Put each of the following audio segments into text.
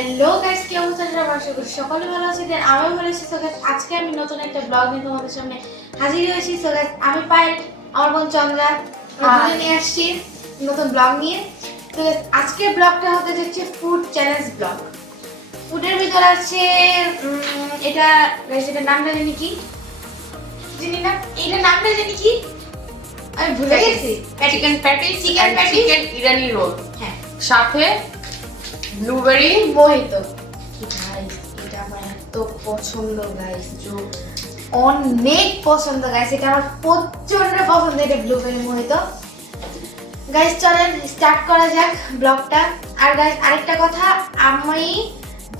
Hello guys, কি অবস্থা? সবার আশা করি সকলে ভালো আছেন। আমি ভালো আছি। সো গাইস, আজকে আমি নতুন একটা ব্লগ নিয়ে তোমাদের সামনে হাজির হয়েছি। সো গাইস, আমি পায়েল, আমার বোন চন্দ্রা, আমরা দুজনে নিয়ে আসছি নতুন ব্লগ নিয়ে। তো গাইস, আজকের ব্লগটা হতে যাচ্ছে ফুড চ্যালেঞ্জ ব্লগ। ফুডের ভিতর আছে এটা গাইস, এটার নামটা জানি কি জানি না, এটার নামটা জানি কি আমি ভুলে গেছি। Chicken patties, chicken patties, chicken Irani roll, হ্যাঁ, সাথে ব্লুবেরি মোহিতো। গাইস, এটা আমার এত পছন্দ গাইস, অনেক পছন্দ গাইস, এটা আমার প্রচন্ড পছন্দ, এটা ব্লুবেরি মোহিতো। গাইস চলেন স্টার্ট করা যাক ব্লগটা। আর গাইস আরেকটা কথা, আমি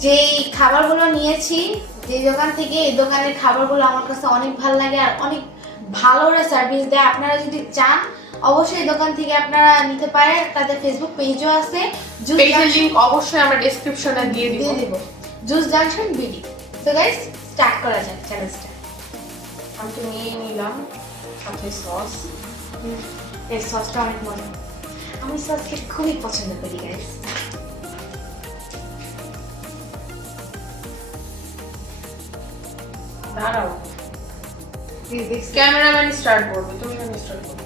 যেই খাবারগুলো নিয়েছি যে দোকান থেকে, এই দোকানের খাবারগুলো আমার কাছে অনেক ভালো লাগে আর অনেক ভালো সার্ভিস দেয়। আপনারা যদি চান অবশ্যই দোকান থেকে আপনারা নিতে পারেন, তাদের ফেসবুক পেজও আছে। পেজের লিংক অবশ্যই আমরা ডেসক্রিপশনে দিয়ে দিব। Juice junction BD. তো গাইস স্টার্ট করা যাক চ্যালেঞ্জটা। আমি তো নিয়ে নিলাম সাথে সস। এই সসটা অনেক মজা, আমি সস খেতে খুবই পছন্দ করি গাইস। দাঁড়াও, ক্যামেরাম্যান স্টার্ট করবে, তুমি কেন স্টার্ট করবে?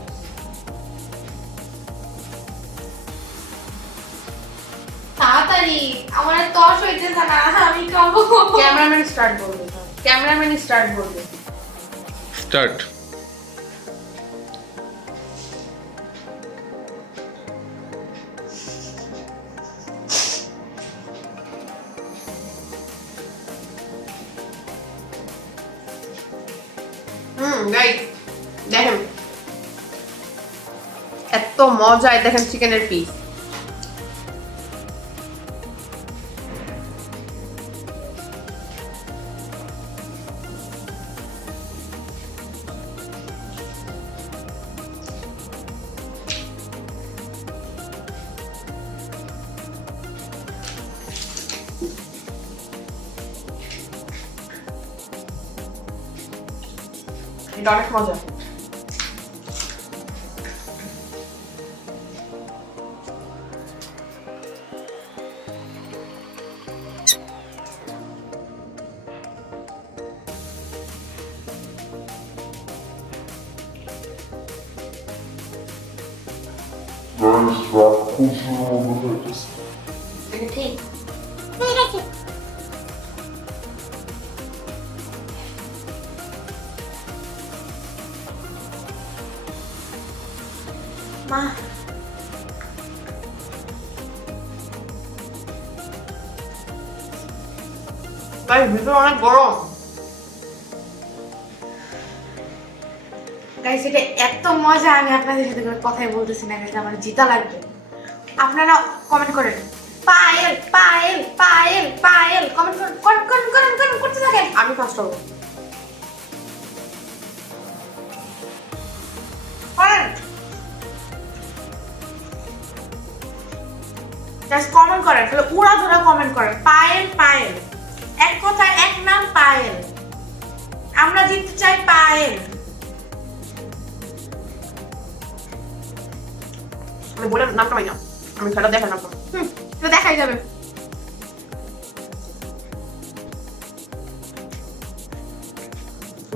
তাড়াতাড়ি, আমার আর তস হইতেছে না, আমি খাবো। ক্যামেরাম্যান স্টার্ট করবে, ক্যামেরাম্যান স্টার্ট করবে। স্টার্ট। গাইস দেখেন এত মজা, দেখেন চিকেনের পিস। এটা অনেক মজা। Guys, রাক্ষসের মতো হইতেছে। এটা ঠিক। মা গাইস ভিতরে অনেক গরম। গাইস, এটা এত মজা, আমি আপনাদের সাথে করে কথাই বলতেছি না গাইস, আমার জিতা লাগবে। আপনারা কমেন্ট করেন পায়েল পায়েল পায়েল পায়েল, কমেন্ট করেন করেন করেন করেন করতে থাকেন। আমি ফার্স্ট হবো। করেন জাস্ট কমেন্ট করেন, তাহলে উড়া ধরা কমেন্ট করেন পায়েল পায়েল, এক কথা এক নাম পায়েল, আমরা জিততে চাই পায়েল। আমি বলে নামটা পাই না, আমি খেলা দেখার নামটা। তো দেখাই যাবে।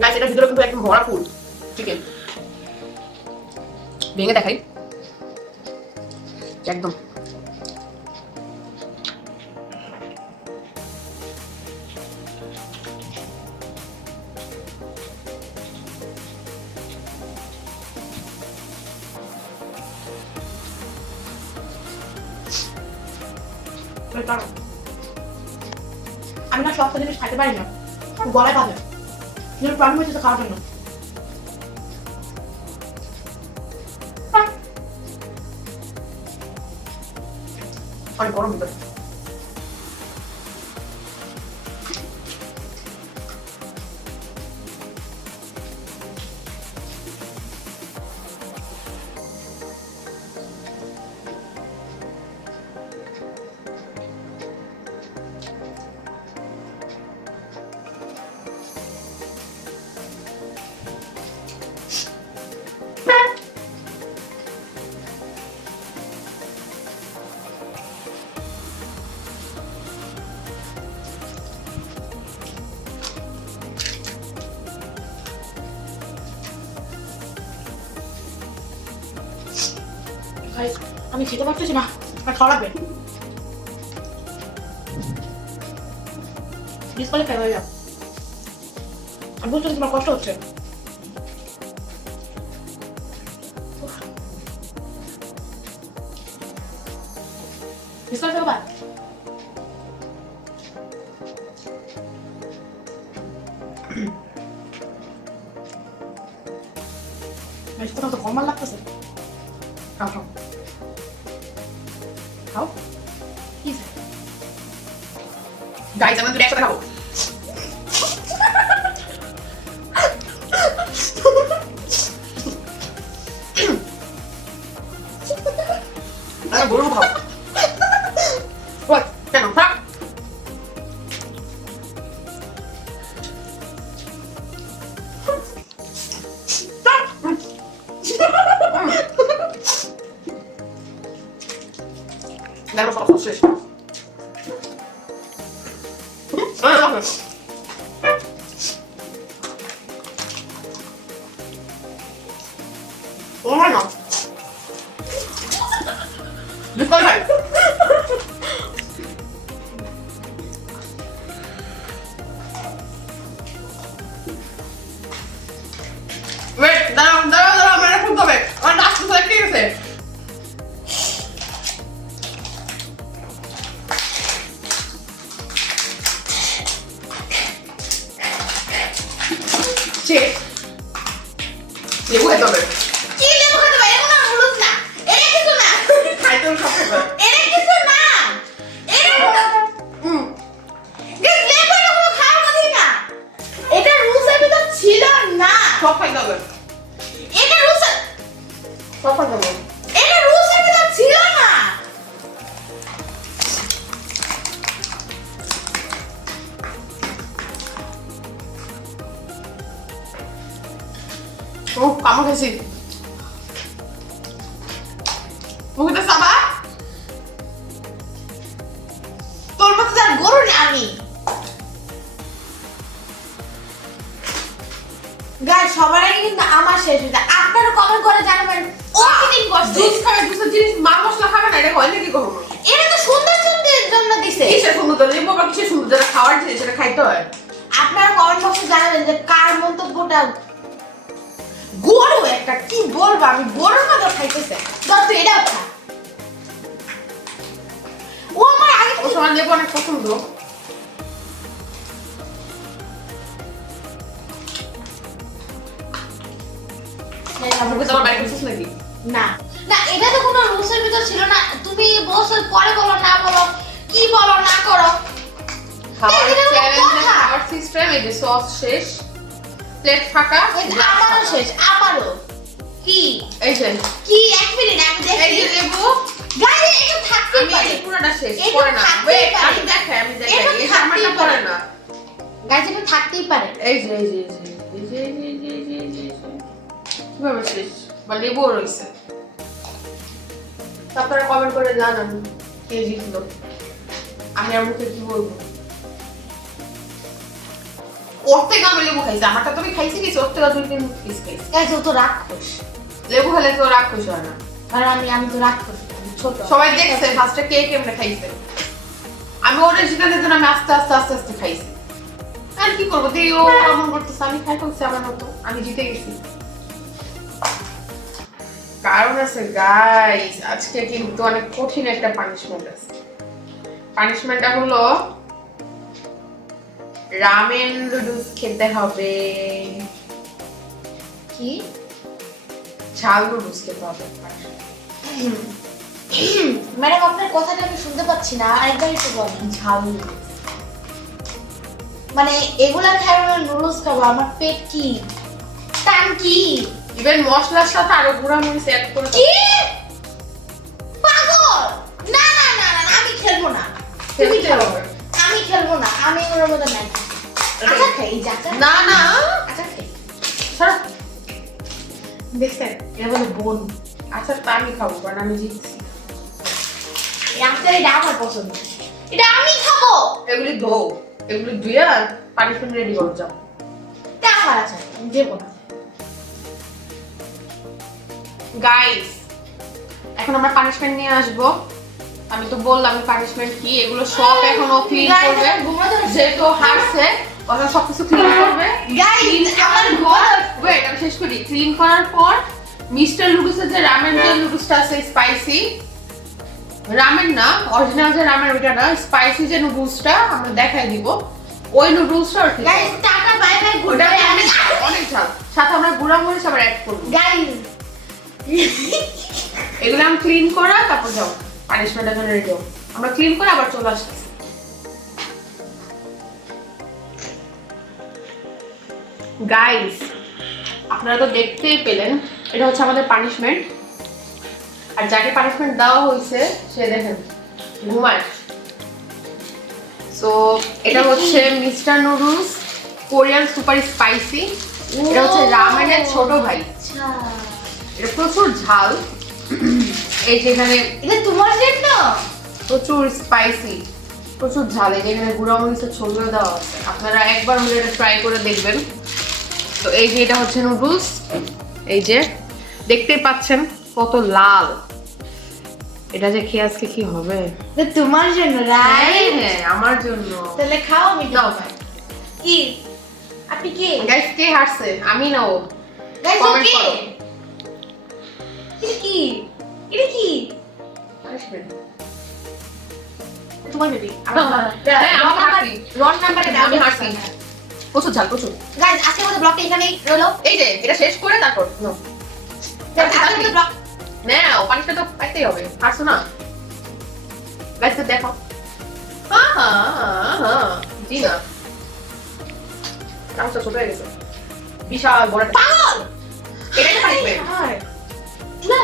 গাইস এটার ভিতরে কিন্তু একদম ভরা ফুল চিকেন। ভেঙে দেখাই একদম। আমি না সব জিনিস খাইতে পারি না, গলায় বাঁধে, যেন প্রাণ হয়েছে খাওয়ার জন্য। অনেক গরম ভিতরে। আমি খেতে পারতেছি না, আর খাওয়া লাগবে। ডিসকোয়ালিফাই হয়ে যাও। আমি বুঝতে তোমার কষ্ট হচ্ছে। ডিসকোয়ালিফাই হবে। তো কমাল লাগতেছে। খাও খাও খাও। কি গাইস আমরা দুটো একসাথে খাবো। আরে গরু খাও। ওই কেন থাক। দেখো সব শেষ। Oh my god. Disqualified. Wait, দাঁড়াও, মেরে ফেলতে হবে। আমার নাচতে তো ঠিক আছে। শেষ। লেবু খেতে হবে। কি লেবু খেতে হবে? এটা কোনো নুডলস না। এটা কিছু না। খাইতে হবে সব খেতে হবে। এটা কিছু না। এটা গাইস লেবু এটা কোনো খাওয়ার কথাই না। এটা রুলসের ভিতর ছিল না। সব খাইতে হবে। এটা রুলস, সব খাইতে হবে। এটা রুলসের ভিতর ছিল না। ও কামড় খেয়েছি। মুখে সাবা। তোর মতো যার গরু না আমি। গাইস সবার আগে কিন্তু আমার শেষ হইছে। আপনারা কমেন্ট করে জানাবেন ও কিদিন করছে। জুস খাবে, জুসের জিনিস মাল মশলা খাবে না, এটা হয় নাকি কখনো? এটা তো সৌন্দর্যের জন্য দিছে। কিসের সুন্দর? লেবু বা কিসের সুন্দর? যেটা খাওয়ার জিনিস সেটা খাইতে হয়। আপনারা কমেন্ট বক্সে জানাবেন যে কার মন্তব্যটা গরু একটা। কি বলবো আমি, গরুর মতো খাইতেছে। ধর তুই এটাও খা। ও আমার আগে ও তোমার লেবু অনেক পছন্দ। মুখে তোমার বাইরে করছিস নাকি? না না, এটা তো কোনো রুলসের ভিতর ছিল না। তুমি বলছো পরে বলো, না বলো, কি বলো না করো। খাওয়ার এটা তো চ্যালেঞ্জে কথা। খাওয়ার সিস্টেম, এই যে সস শেষ, প্লেট ফাঁকা। এটা আমারও শেষ, আমারও। কি এই যে কি এক মিনিট আমি এই যে দেখি। লেবু, গাইস এটা থাকতে আমি পারে। এই পুরোটা শেষ এটা করে না। থাকতেই ওয়েট, পারে। আমি দেখাই। এটা এই যে থাকতেই আমারটা পারে। করে না। গাইস এটা থাকতেই পারে। এই যে কিভাবে শেষ? বা লেবু রয়েছে। আপনারা কমেন্ট করে জানান কে জিতলো। আমি আর মুখে কি বলবো? ওর থেকে আমি লেবু খাইছি, আমারটা তো আমি খাইছি কিছু, ওর থেকে 2-3 পিস খাইছি। গাইস ও তো রাক্ষস। লেবু খেলে তো রাগ খুশি হয় না। আর আমি তো রাক্ষস না, আমি ছোট। সবাই দেখছে ফার্স্টে কে কেমনে খাইছে। আমি ওরে জিতানোর জন্য আমি আস্তে আস্তে খাইছি। আর কি করবো? তুই ও এমন করতেছে, আমি খাই ফেলছি আমার মতো, আমি জিতে গেছি। কারণ আছে গাইস, আজকে কিন্তু অনেক কঠিন একটা পানিশমেন্ট আছে। পানিশমেন্টটা হলো রামেন নুডলস খেতে হবে। কি ঝাল নুডলস খেতে হবে। ম্যাডাম আপনার কথাটা আমি শুনতে পাচ্ছি না, আরেকবার একটু বলেন। ঝাল নুডলস মানে এগুলা খাবো না, নুডলস খাবো, আমার পেট কি টান কি? ইভেন মশলার সাথে আরো গুঁড়া মরিচ অ্যাড করে কি পাগল? না না না না, আমি খেলবো না। তুমি খেলতে খেলো। হবে। আমি খেলবো না, আমি ওর মধ্যে নাই। আচ্ছা খাই, আচ্ছা না না আচ্ছা খাই। ছাড়ো। দেখছেন এটা বলে বোন। আচ্ছা তা আমি খাবো, কারণ আমি জিতছি। এই আচার এটা আমার পছন্দ, এটা আমি খাবো। এগুলি ধো, এগুলি ধুয়ে পানিশমেন্ট রেডি করো যাও। এটা আমার আচার, আমি দেবো না। গাইস এখন আমরা পানিশমেন্ট নিয়ে আসবো। আমি তো বললাম পানিশমেন্ট কি, এগুলো সব এখন ও ক্লিন করবে। যেহেতু হারছে ওরা সবকিছু ক্লিন করবে। ওয়েট আমি শেষ করি। ক্লিন করার পর মিস্টার নুডলসের যে রামেন যে নুডলসটা আছে স্পাইসি, রামেন না অরিজিনাল যে রামেন ওইটা না, স্পাইসি যে নুডলসটা আমরা দেখাই দিব। ওই নুডলসটা guys tata bye bye good ওটা বাই। অনেক ঝাল, সাথে আমরা গুঁড়া মরিচ আবার অ্যাড করব। গাইস এগুলো আমি ক্লিন করা তারপর যাও পানিশমেন্টের জন্য রেডি হও। আমরা ক্লিন করে আবার চলে আসছি। গাইস আপনারা তো দেখতেই পেলেন এটা হচ্ছে আমাদের পানিশমেন্ট। আর যাকে পানিশমেন্ট দেওয়া হয়েছে সে দেখেন ঘুমায়। সো এটা হচ্ছে mister noodles Korean super spicy. এটা হচ্ছে রামেনের ছোট ভাই। আচ্ছা এটা প্রচুর ঝাল। এই যে এখানে এটা তোমার জন্য প্রচুর স্পাইসি, প্রচুর ঝাল। এই যে এখানে গুঁড়া মরিচের ছবিও দেওয়া আছে, আপনারা একবার হলে এটা ট্রাই করে দেখবেন। তো এই যে এটা হচ্ছে নুডলস, এই যে দেখতেই পাচ্ছেন কত লাল। এটা যে খেয়ে আজকে কি হবে। এটা তোমার জন্য রাইট। হ্যাঁ আমার জন্য। তাহলে খাও আমি দাও। কি আপনি কি গাইস কে হারছে, আমি না ও? গাইস Comment ওকে করো। এটা কি এটা কি Punishment। তোমার বেবি হ্যাঁ, আমি হারছি। রন নাম্বারে আমি হারছি। প্রচুর ঝাল, প্রচুর। গাইস আজকে আমাদের ব্লগটা এখানেই রইলো। এই যে এটা শেষ করে তারপর নো আজকে আমাদের ব্লগ নাও, পানিশমেন্ট তো পাইতেই হবে। হারছো না গাইস দেখো। হ্যাঁ হ্যাঁ হ্যাঁ জি না কাউন্টটা ছোট হয়ে গেছে, বিশাল বড় একটা। পাগল এটাই তো পানিশমেন্ট। না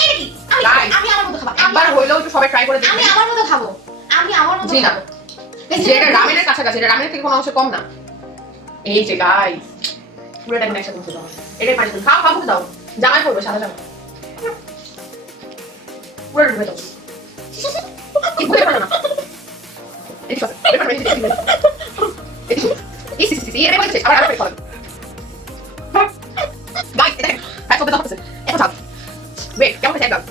এই কি Guys, আমি আমার মতো খাবো। একবার হইলেও একটু সবাই ট্রাই করে আমি দেখবেন। আমার মতো খাবো। আমি আমার মতো জি না। খাবো। Guys, যে এটা রামেনের কাছাকাছি, এটা রামেনের থেকে কোনো অংশে কম না। এই যে গাইস পুরোটা একদম একসাথে মুছে দাও। এটাই পানিশমেন্ট। খাও খাও মুছে দাও, জামাই পড়বে সাদা জামা। পুরো ঢুকে দাও। কি ভুলে পারো না। এই কি আছে? এই পারবে এই সি এটা বলছে আবার আরেকটা করো। গাইস এটা কাজ করতে দাও। এত চাপ ওয়েট কেমন আছে একদম।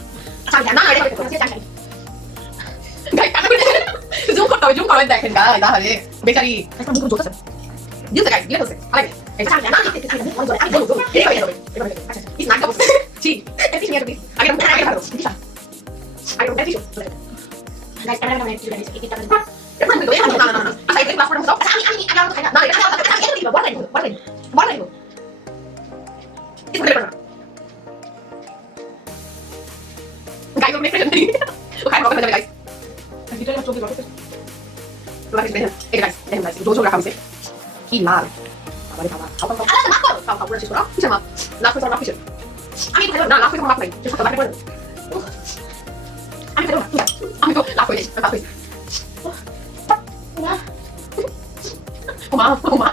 আচ্ছা না এটা করতে হবে। গাইস কাটা করে জুম করতে হবে, জুম করে দেখেন গাইস তাহলে বেচারি একটা মুখ জোড়া আছে। দিও গাইস দিও আছে আরে এই চাটা না আমি বলবো এই হবে আচ্ছা ইস না দাও জি এটি নিয়ে দিই আগে আমি আগে ভালো দিশা আগে আমি দিশা গাইস কাটা না একটু গাইস এটা না না না আচ্ছা এই ক্লাস পড়া দাও আমি আগে খাই না এটা আমি এটা দিব বড় লাগবে বড় লাগবে এটা করে না গাইস ওর মেসেজ নেই ও খাই হবে গাইস এটা না চলবে করতে তো গাইস দেখেন এটা গাইস দেখেন গাইস জোর জোর রাখা হইছে কি লাল আরে বাবা খাও খাও আরে মাফ করো খাও খাও পুরো শেষ করো কিসের মাফ লাফ করো লাফ কিসের আমি খাই না লাফ করো মাফ নাই শেষ করতে বাকি করে আমি খাই না আমি তো লাফ করি লাফ করি না ওমা ওমা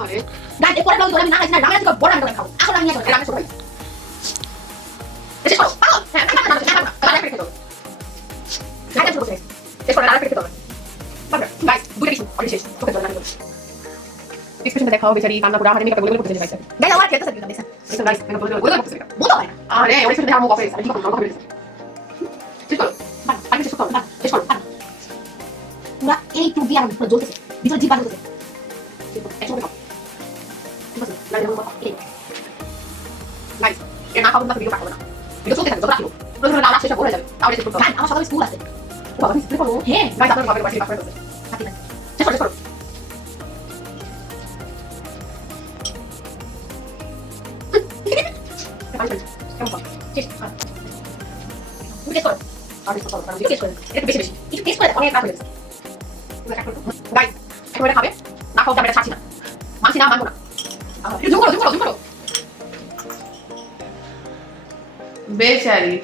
আরে গাইস এরপর ব্লগ আমি না খাই না রামেন তো বড় রামেন খাও এখন আমি নিয়ে যাবো রামেন সবাই শেষ করো পাও হ্যাঁ না রামেন খেতে দাও খাইতে শুরু করতে শেষ করে রামেন খেতে দাও বাবা গাইস দুটো কিছু অনেক শেষ ওকে তো রামেন ডিসকাশন দেখাও বেচারি কান্না করে আমার মেকআপ বলে করতে যাইছে গাইস আমার খেতে থাকি দেখেন এটা গাইস মেকআপ বলে করতে বলো হয় না আরে ওই সাথে আমার কফি আমি কখন কফি ঠিক করো আমি শেষ করো শেষ করো পুরা এই টু দিয়ে আমার পুরো জ্বলতেছে ভিতরে জিবা জ্বলতেছে একদম খাও গাইস এর না খাবো না ভিডিও পাঠাবো না ভিডিও চলতে থাকবে যত রাখবো প্রথমে না শেষ করে যাবে তাহলে শেষ করতে হবে গাইস আমার সকালে স্কুল আছে ও বাবা স্কুল করো হ্যাঁ গাইস আপনার বাবার বাড়ি পাঠাতে হবে থাকি না শেষ করো কেমন শেষ কর তুমি টেস্ট করো আর শেষ করো টেস্ট করো একটু বেশি বেশি একটু টেস্ট করে অনেক রাত হয়ে গেছে গাইস এখন এটা খাবে না খাও আমি এটা ছাড়ছি না মানছি না মানবো না জুম করো জুম করো জুম করো বেচারি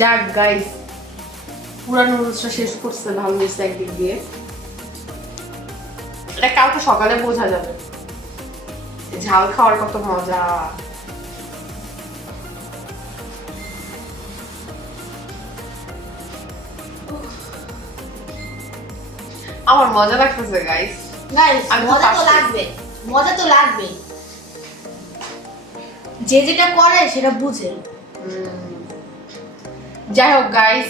যাক গাইস পুরা নুডলসটা শেষ করছে ভালো হয়েছে একদিক দিয়ে। এটা কালকে সকালে বোঝা যাবে ঝাল খাওয়ার কত মজা। আমার মজা লাগতেছে গাইস। গাইস আমি তো মজা তো পারছি। লাগবে, মজা তো লাগবে। যে যেটা করে সেটা বুঝে। যাই হোক গাইস,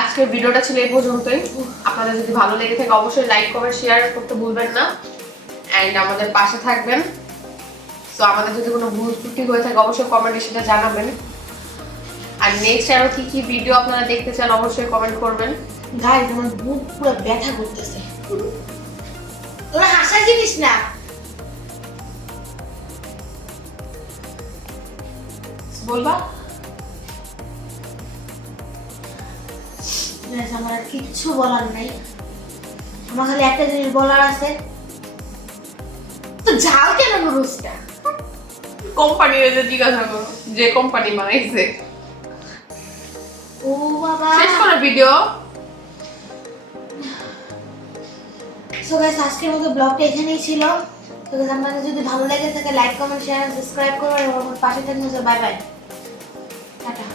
আজকের ভিডিওটা ছিল এই পর্যন্তই। আপনাদের যদি ভালো লেগে থাকে অবশ্যই লাইক কমেন্ট শেয়ার করতে ভুলবেন না, এন্ড আমাদের পাশে থাকবেন। সো আমাদের যদি কোনো ভুল ত্রুটি হয়ে থাকে অবশ্যই কমেন্টে সেটা জানাবেন। আর নেক্সট আরো কি কি ভিডিও আপনারা দেখতে চান অবশ্যই কমেন্ট করবেন। গাইস আমার বুক পুরো ব্যথা করতেছে। তোরা হাসার জিনিস না। বলবা? গাইস আমার আর কিচ্ছু বলার নাই। আমার খালি একটা জিনিস বলার আছে, তো ঝাল কেন নুডলসটা? কোম্পানির যে জিজ্ঞাসা করো, যে কোম্পানি বানাইছে। ও বাবা। শেষ করো ভিডিও। সো গাইস আজকের মতো ব্লগটা এখানেই ছিল। তো গাইস আপনাদের যদি ভালো লাগে থাকে লাইক কমেন্ট শেয়ার সাবস্ক্রাইব করবেন এবং আমার পাশে থাকবেন। Bye bye, tata.